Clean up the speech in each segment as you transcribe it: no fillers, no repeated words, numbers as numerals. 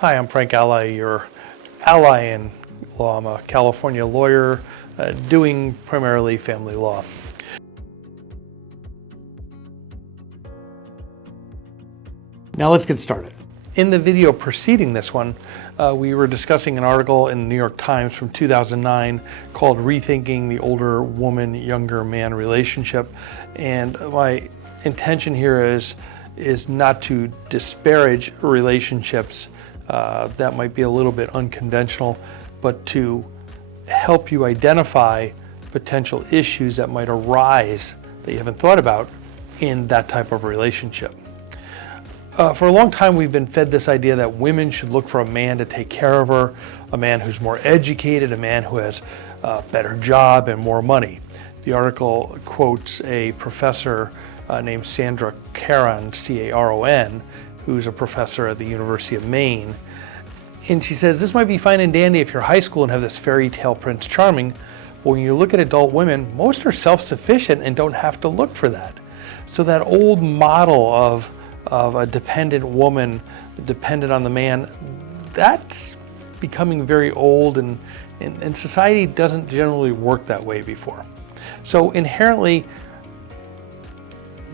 Hi, I'm Frank Ally, your ally in law. I'm a California lawyer doing primarily family law. Now let's get started. In the video preceding this one, we were discussing an article in the New York Times from 2009 called Rethinking the Older Woman, Younger Man Relationship. And my intention here is not to disparage relationships that might be a little bit unconventional, but to help you identify potential issues that might arise that you haven't thought about in that type of relationship. For a long time, we've been fed this idea that women should look for a man to take care of her, a man who's more educated, a man who has a better job and more money. The article quotes a professor named Sandra Caron, C-A-R-O-N, who's a professor at the University of Maine. And she says, this might be fine and dandy if you're high school and have this fairy tale Prince Charming, but when you look at adult women, most are self-sufficient and don't have to look for that. So that old model of a dependent woman, dependent on the man, that's becoming very old, and society doesn't generally work that way before. So inherently,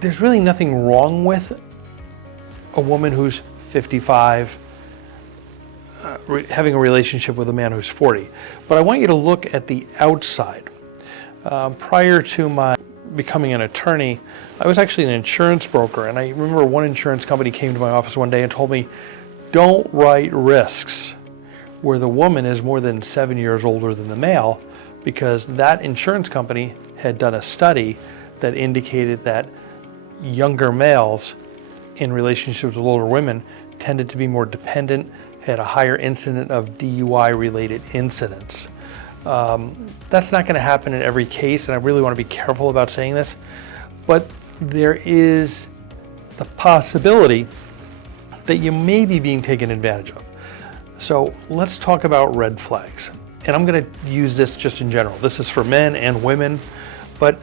there's really nothing wrong with a woman who's 55 having a relationship with a man who's 40. But I want you to look at the outside. Prior to my becoming an attorney, I was actually an insurance broker, and I remember one insurance company came to my office one day and told me, don't write risks where the woman is more than 7 years older than the male, because that insurance company had done a study that indicated that younger males in relationships with older women tended to be more dependent, had a higher incident of DUI-related incidents. That's not going to happen in every case, and I really want to be careful about saying this, but there is the possibility that you may be being taken advantage of. So let's talk about red flags. And I'm going to use this just in general. This is for men and women, but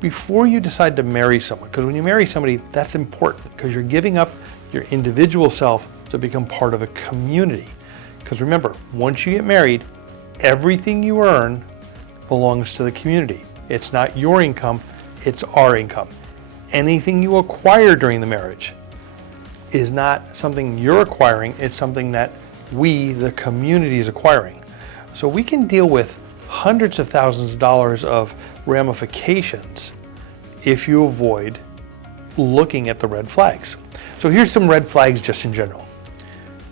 before you decide to marry someone, because when you marry somebody, that's important, because you're giving up your individual self to become part of a community. Because remember, once you get married, everything you earn belongs to the community. It's not your income, it's our income. Anything you acquire during the marriage is not something you're acquiring, it's something that we, the community, is acquiring. So we can deal with hundreds of thousands of dollars of ramifications if you avoid looking at the red flags. So here's some red flags just in general.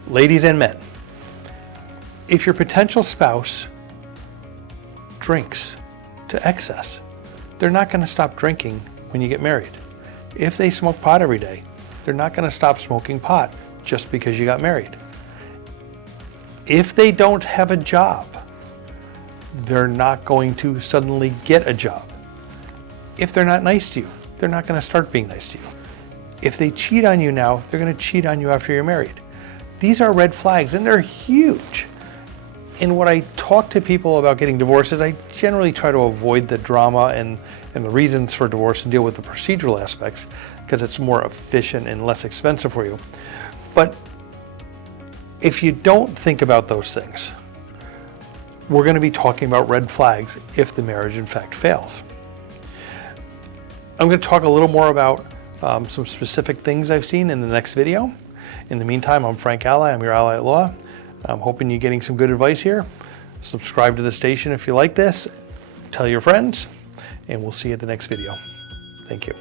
Ladies and men, if your potential spouse drinks to excess, they're not going to stop drinking when you get married. If they smoke pot every day, they're not going to stop smoking pot just because you got married. If they don't have a job, they're not going to suddenly get a job. If they're not nice to you, they're not going to start being nice to you. If they cheat on you now, they're going to cheat on you after you're married. These are red flags, and they're huge. And when I talk to people about getting divorces, I generally try to avoid the drama and the reasons for divorce and deal with the procedural aspects, because it's more efficient and less expensive for you. But if you don't think about those things, we're going to be talking about red flags if the marriage in fact fails. I'm going to talk a little more about some specific things I've seen in the next video. In the meantime, I'm Frank Ally, I'm your ally at law. I'm hoping you're getting some good advice here. Subscribe to the station if you like this, tell your friends, and we'll see you at the next video. Thank you.